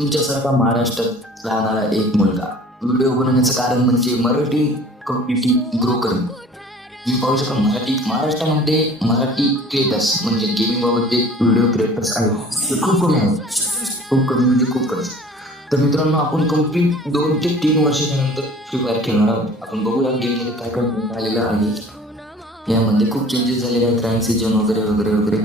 तुमच्यासारखा महाराष्ट्रात राहणारा एक मुलगा व्हिडिओ बनवण्याचं कारण म्हणजे मराठी कम्युनिटी ग्रो करणं. तुम्ही पाहू शकता महाराष्ट्रामध्ये मराठी क्रिएटर्स म्हणजे गेमिंग बाबत जे व्हिडिओ क्रिएटर्स आहेत ते खूप कमी आहेत. खूप कमी म्हणजे खूप कमी. तर मित्रांनो, आपण कम्प्लीट 2 ते 3 वर्षाच्या नंतर फ्री फायर खेळणार आहोत. आपण बघूया गेममध्ये काय काय बदल आलेलं आहे. यामध्ये खूप चेंजेस झालेले आहेत. रँक सीजन वगैरे वगैरे वगैरे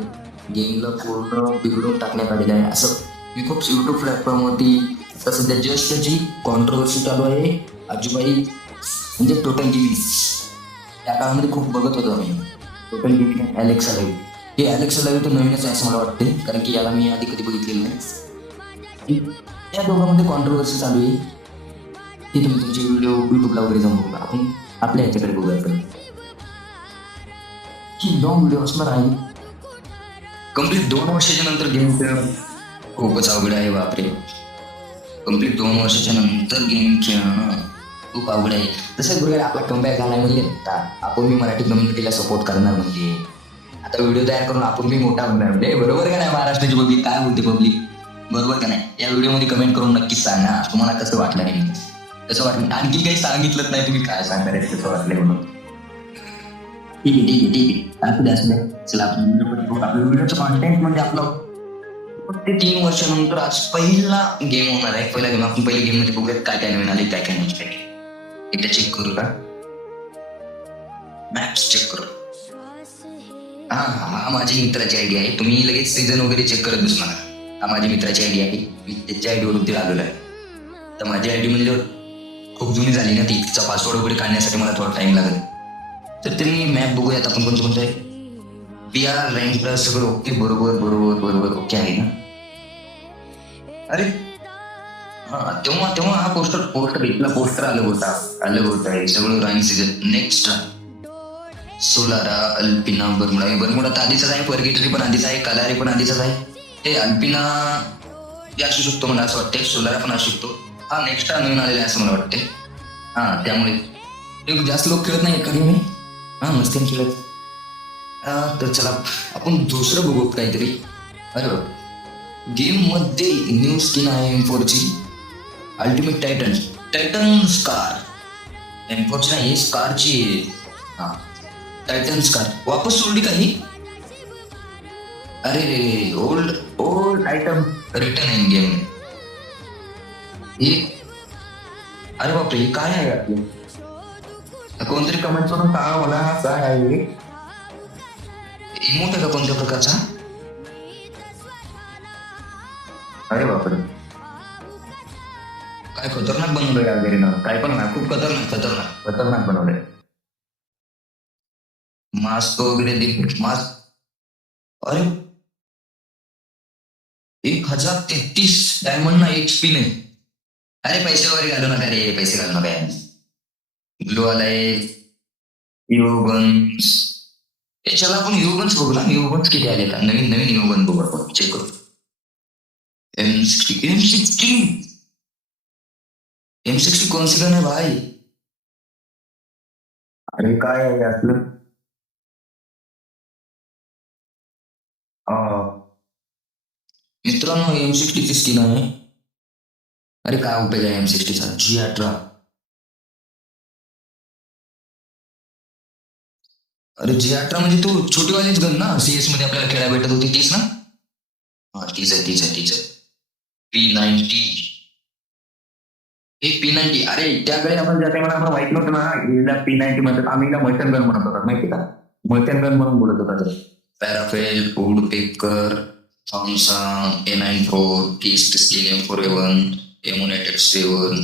गेमला पूर्ण बिघडून टाकण्यात आलेलं आहे. असं मी खूप यूट्यूब प्लॅटफॉर्मवरती आता सध्या जस्ट जी कॉन्ट्रोवर्सी चालू आहे आजूबाई म्हणजे टोटल गेमिंग या काळामध्ये खूप बघत होतो आम्ही. टोटल गेमिंग ॲलेक्सा लाईव्ह, हे ॲलेक्सा लाईव्ह तर नवीनच आहे असं मला वाटते, कारण की याला मी आधी कधी बघितलेलं नाही. या दोघांमध्ये कॉन्ट्रोवर्सी चालू आहे. ती तुम्ही तुमचे व्हिडिओ युट्यूबला वगैरे जाऊन बघा. आपण आपल्या ह्याच्याकडे बघूया. ही लॉंग व्हिडिओ असणार आहे. कम्प्लीट 2 वर्षाच्या नंतर गेम खेळणं खूपच अवघड आहे. बापरे, कम्प्लीट 2 वर्षाच्या नंतर गेम खेळणं खूप अवघड आहे. तसंच बरोबर आपला कमबॅक झाला म्हणजे आपण मी मराठी कम्युनिटीला सपोर्ट करणार म्हणजे आता व्हिडिओ तयार करून आपण मी मोठा होणार म्हणजे बरोबर का नाही. महाराष्ट्राची पब्लिक काय बोलते, पब्लिक बरोबर का नाही. या व्हिडिओमध्ये कमेंट करून नक्कीच सांगा तुम्हाला कसं वाटलं नाही. कसं वाटलं आणखी काही सांगितलंच नाही तुम्ही काय सांगणार आहे कसं वाटलंय म्हणून. ठीक आहे ठीक आहे ठीक आहे, असू द्या असू द्या. चला आपण आपल्या व्हिडिओचं कॉन्टेंट म्हणजे आपलं ते 3 वर्षानंतर आज पहिला गेम होणार आहे. पहिला गेम आपण पहिल्या गेम मध्ये बघूयात काय काय नवीन आले काय काय नाही काय. एकदा चेक करू का, मॅप्स चेक करू. हा माझी मित्राची आयडिया आहे. तुम्ही लगेच सीझन वगैरे चेक करत बसू नका. हा माझी मित्राची आयडिया आहे. मी त्याच्या आयडियावरती आलेलो आहे. तर माझी आयडी म्हणजे खूप जुनी झाली ना ती, तिचा पासवर्ड वगैरे काढण्यासाठी मला थोडा टाइम लागेल. तर तुम्ही मॅप बघूयात आपण कोणतं कोणतं आहे. बी आर रँक सगळं ओके, बरोबर बरोबर बरोबर ओके आहे ना. अरे हा तेव्हा हा पोस्टर इथला पोस्टर आलं होता आहे सगळं. Rank season next Solara, Alpina, Bermuda तर आधीचाच आहे. परगेटरी पण आधीच आहे. कलारी पण आधीचाच आहे. हे अल्पिना असू शकतो मला असं वाटते. सोलारा पण असू शकतो. हा नेक्स्ट नवीन आलेला आहे असं मला वाटते. हा त्यामुळे जास्त लोक खेळत नाही एखादी मी हा मस्त खेळत. तर चला आपण दुसरं बघू काहीतरी. अरे बघ, गेम मध्ये न्यू स्किन आहे M4ची अल्टिमेट टायटन स्कार. M4ची नाही स्कारची. हा टायटन स्कार वापस सोडली काही. अरे old item return in game. हे अरे बापरे, हे काय आहे आपलं. कोणतरी कमेंट करून सांगा मला हा काय आहे. इमोट आहे का कोणत्या प्रकारचा. अरे बापरे, काय खतरनाक बनवलंय वगैरे ना. काय पण ना, खूप खतरनाक बनवलंय. मास्क वगैरे मास्क. अरे 1033 डायमंड ना एक स्पिन आहे. अरे पैसे वगैरे घालू नका रे, पैसे घालू नका. ग्लो आलाय. युगन्स. हे चला आपण युगन्स बघू ना. युगन्स किती आले का, नवीन नवीन युगन बघू आपण चेक करू. M60 कौन सी गन है भाई. अरे काय आहे आपलं. मित्रांनो M60ची स्किन आहे. अरे काय उपयोग आहे M60चा. G18. अरे G18 म्हणजे तू छोटीवालीच गन ना, CS मध्ये आपल्याला खेळायला भेटत होती तीच ना. हा तीच आहे. P90. हे P90. अरे त्याकडे आपण ज्या टाइमला आपण वाईट नव्हतं ना, हिला P90 म्हणतात. आम्ही हिला मर्चंट गन म्हणत होतात माहिती का. मर्चंट गन म्हणून बोलत होता. Parafal, woodpecker, Thompson, A94, कीस्ट स्किन M4A1, एमोनेटेड 7.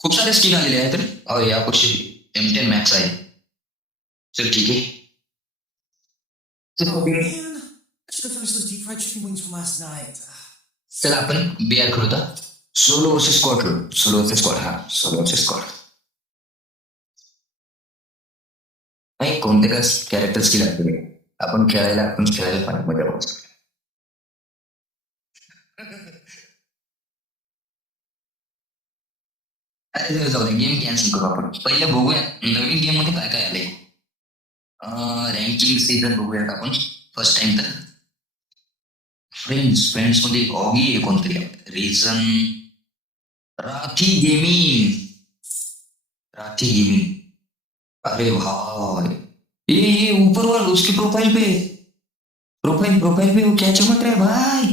खूप सारे स्किन आलेले आहेत. तर यावर्षी M10 मॅक्स आहे. चल ठीक आहे. चला आपण BR खेळूता. Solo versus squad. हा सोलो वर्सेस स्क्वॉड. नाही कोणते का कॅरेक्टर स्किल आहे आपण खेळायला पाहिजे मजा बघू. अरे जाऊ दे, गेम कॅन्सल करू आपण. पहिले बघूया नवीन गेम मध्ये काय काय आलंय. रँकिंग सीझन बघूयात आपण फर्स्ट टाइम तर. फ्रेंड्स मध्ये ऑगी आहे कोणतरी. Reason Rathi gaming. अरे भाई, ये ऊपर वाला उसकी प्रोफाइल पे वो क्या चमक रहा है भाई.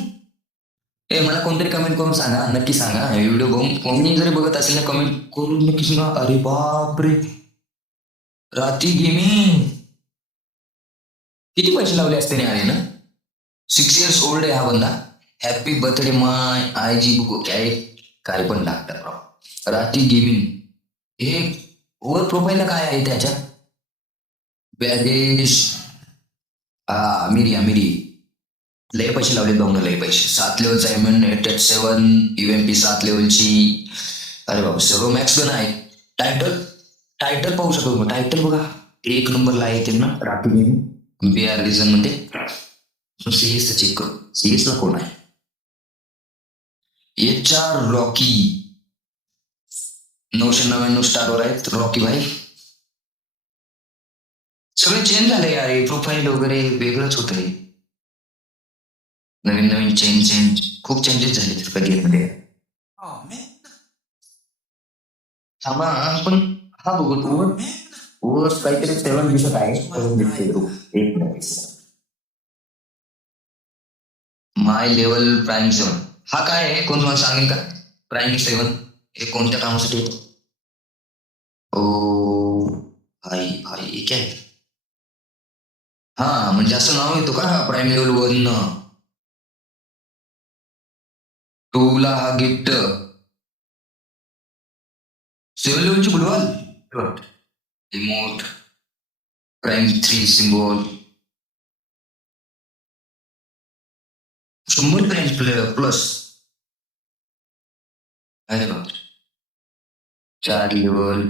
ए मला कोणतरी कमेंट करून सांगा, नक्की सांगा. व्हिडिओ बघून कोणी जरी बघत असेल ना, कमेंट करून नक्की सांगा. अरे बाप रे, राठी गेमिंग. किती पैसे लावले असते याने ना. 6 years ओल्ड आहे हा बंदा. Happy birthday my I G book. काय पण लागतात राव. राठी गेमिंग. हे वर प्रोफाईलला काय आहे त्याच्या. बॅगेश. हा मिरी. लय पैसे लावले भाऊन, लय पैसे. 7 लेवल डायमंड, 887 UMP 7 लेवलची. अरे बाबा, सर्व मॅक्स गन आहे. टायटल पाहू शकतो मग. टायटल बघा, 1 नंबरला आहे ते ना. राठी गेमिंग BR रिझन मध्ये. सीएस चेक करू, सीएस ला कोण आहे. HR Rocky. 999 स्टारवर आहेत रॉकी भाई. सगळे चेंज झाले यार, प्रोफाईल वगैरे वेगळंच होत आहे. नवीन चेंज खूप चेंजेस झाले करिअर मध्ये. थांबा पण हा बघू तू. वर काहीतरी 7 दिसत आहे. एक मिनिट. माय लेवल प्राईम 7. हा काय आहे, कोण मला सांगेल का. प्राईम 7 हे कोणत्या कामासाठी येतो. ओ भाई हे काय. हा म्हणजे असं नाव येतो का प्राईम लेवल 1. 2 ला हा गिफ्ट. 7 लेवलची गुलवाल. Emote. Prime 3 symbol. 100 prime plus. अरे बाप, 4 लेवल.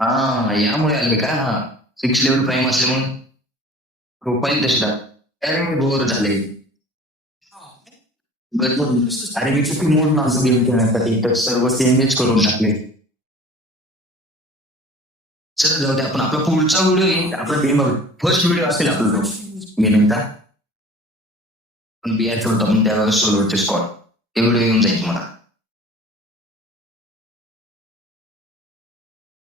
हा यामुळे आले का. 6 लेवल प्राईम असले म्हणून प्रोफाईल तशी. अरे बोर झाले. अरे मी किती मोड नाचू गेम खेळण्यासाठी, तर सर्व चेंजेस करून टाकले. चला जाऊ दे, आपण आपला पुढचा व्हिडिओ येईल. आपला गेम फर्स्ट व्हिडिओ असेल आपला गेमिंगचा. पण BR खेळतो आपण त्यावेळेस सोलोचे स्कॉट. ते व्हिडिओ येऊन जाईल तुम्हाला.